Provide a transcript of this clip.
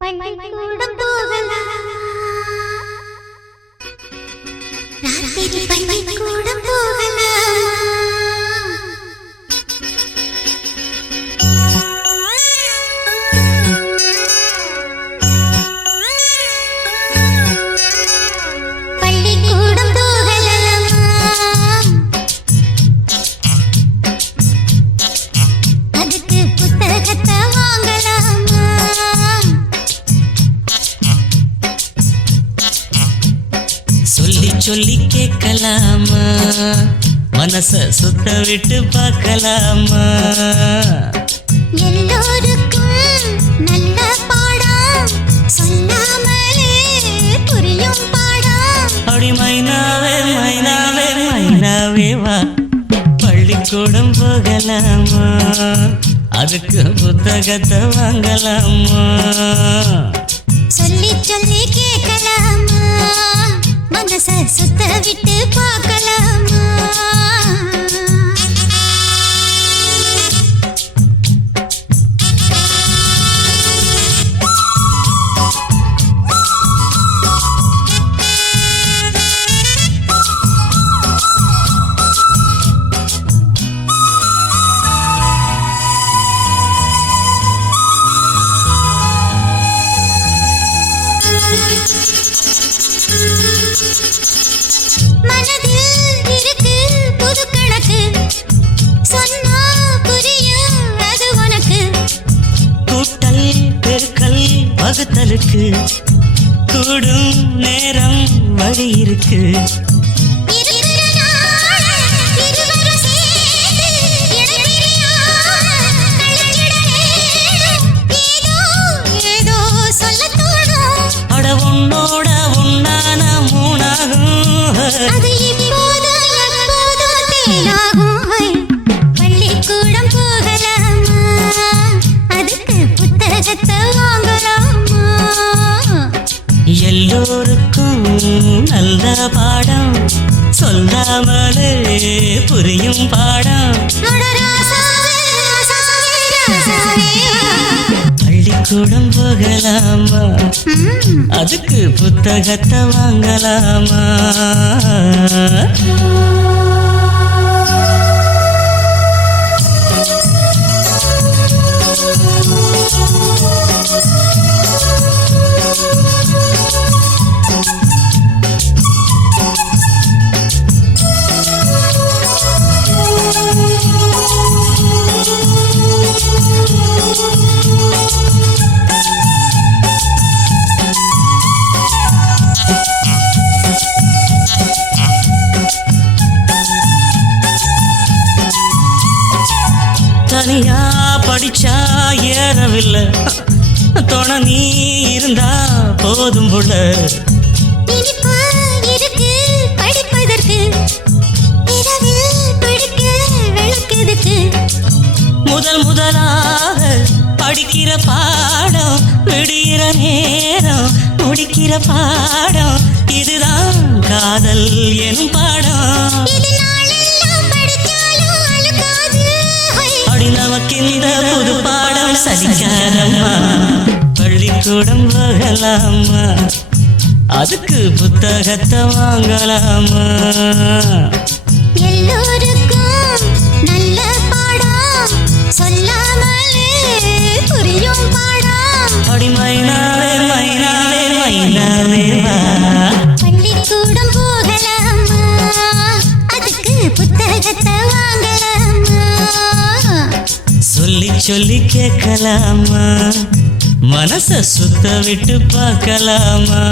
பள்ளிக்கூடம் போகலாம், ராத்திரி பள்ளிக்கூடம் போகலாம். பள்ளிக்கூடம் போகலாமா, அதுக்கு புத்தகத்தை வாங்கலாமா. சொல்லி சொல்லி கேட்கலாமா, மனச சுத்த விட்டு பார்க்கலாமா. எல்லோருக்கும் நல்ல பாடம், சொல்லாமலே புரியும் பாடம். அப்படி மைனாவே மைனாவே மைனாவே வா, பள்ளிக்கூடம் போகலாமா, அதுக்கு புத்தகத்தை வாங்கலாமா. சொல்லி சொல்லி கேட்கலாமா, மனச சுத்த விட்டு பார்க்கலாமா. மனதில் இருக்கு புது கணக்கு, சொன்னா புரியும் அது உனக்கு. கூட்டல் பெருக்கல் வகுத்தலுக்கு கூடும் நேரம் வழி இருக்கு. இருக்கிற நாள் இருவரும் சேர்ந்து இடைபிரியாம கழிச்சிட வேணும். ஏதோ ஏதோ சொல்லத் தோணும், அட உன்னோட உன்னான மூணாகும். அது இப்போது எப்போதோ தேனாகும். பள்ளிக்கூடம் போகலாமா, அதுக்கு புத்தகத்தை வாங்கலாமா. எல்லோருக்கும் நல்ல பாடம், சொல்லாமலே புரியும் பாடம். அட ராசாவே, ராசாவே, ராசாவே. பள்ளிக்கூடம் போகலாமா, அதுக்கு புத்தகத்தை வாங்கலாமா. தனியா படிச்சா ஏறவில்லை, துணை நீ இருந்தா போதும் புள்ள. இனிப்பு இருக்கு படிப்பதற்கு, இரவில் படிக்க விளக்குதுக்கு. முதல் முதலாக படிக்கிற பாடம், விடுகிற நேரம் முடிக்கிற பாடம், இதுதான் காதல் எனும் பாடம். இது நாளெல்லாம் படிச்சாலும் அழுக்காது. அப்படி நமக்கு இந்த புது பாடம் சலிக்காதம்மா. பள்ளிக்கூடம் போகலாமா, அதுக்கு புத்தகத்தை வாங்கலாமா. எல்லோருக்கும் நல்ல பாடம், சொல்லாமலே புரியும் பாடம். அப்படி மைனாவே மைனாவே மைனாவே வா, பள்ளிக்கூடம் போகலாமா, அதுக்கு புத்தகத்தை வாங்கலாமா. சொல்லி சொல்லி கேட்கலாமா, மனச சுத்த விட்டு பார்க்கலாமா.